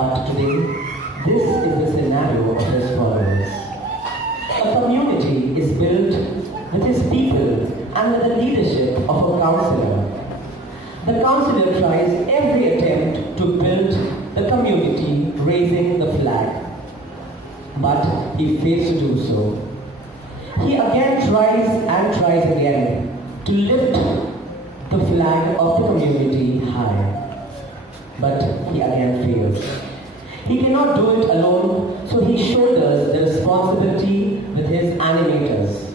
But today, this is the scenario of his followers. A community is built with his people and with the leadership of a counselor. The counselor tries every attempt to build the community raising the flag, but he fails to do so. He again tries and tries again to lift the flag of the community high, but he again fails. He cannot do it alone, so he shoulders the responsibility with his animators.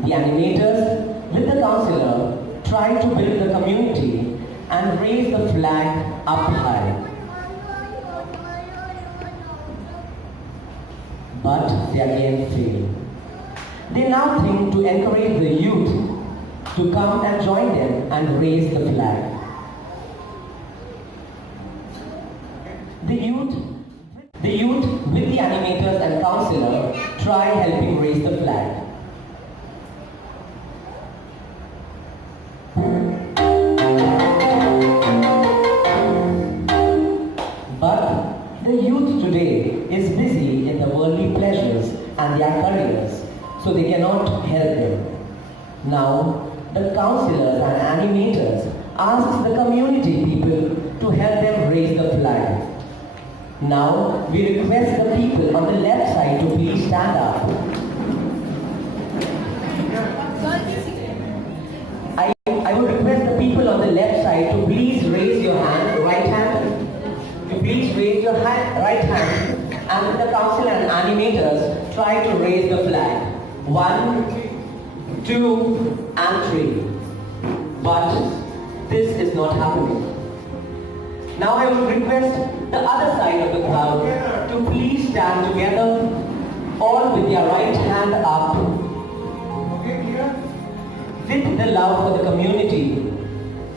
The animators, with the counselor, try to build the community and raise the flag up high. But they again fail. They now think to encourage the youth to come and join them and raise the flag. The youth with the animators and counselor try helping raise the flag. But the youth today is busy in the worldly pleasures and their careers, so they cannot help them. Now, the counselors and animators ask the community people to help them raise the flag. Now, we request the people on the left side to please stand up. I would request the people on the left side to please raise your hand, right hand. To please raise your right hand, and the counselor and animators try to raise the flag. 1, 2, and 3. But this is not happening. Now I would request the other side of the crowd to please stand together, all with their right hand up. With the love for the community,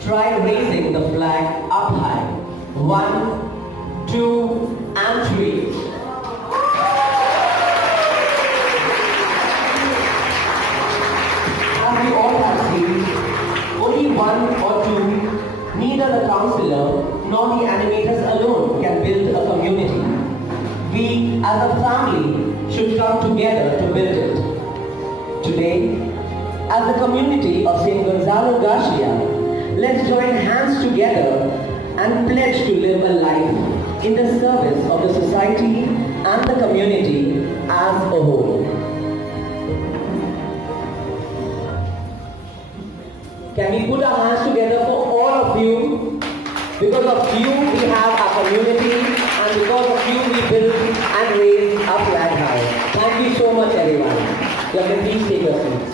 try raising the flag up high. 1, 2, and 3. As we all have seen, only 1 or 2, neither the counselor nor the animators alone can build a community. We as a family should come together to build it. Today, as the community of St Gonzalo Garcia, let's join hands together and pledge to live a life in the service of the society and the community as a whole. Can we put our hands together for all of you? Because of you we have our community, and because of you we build and raise our flag high. Thank you so much everyone. You can please take your seats.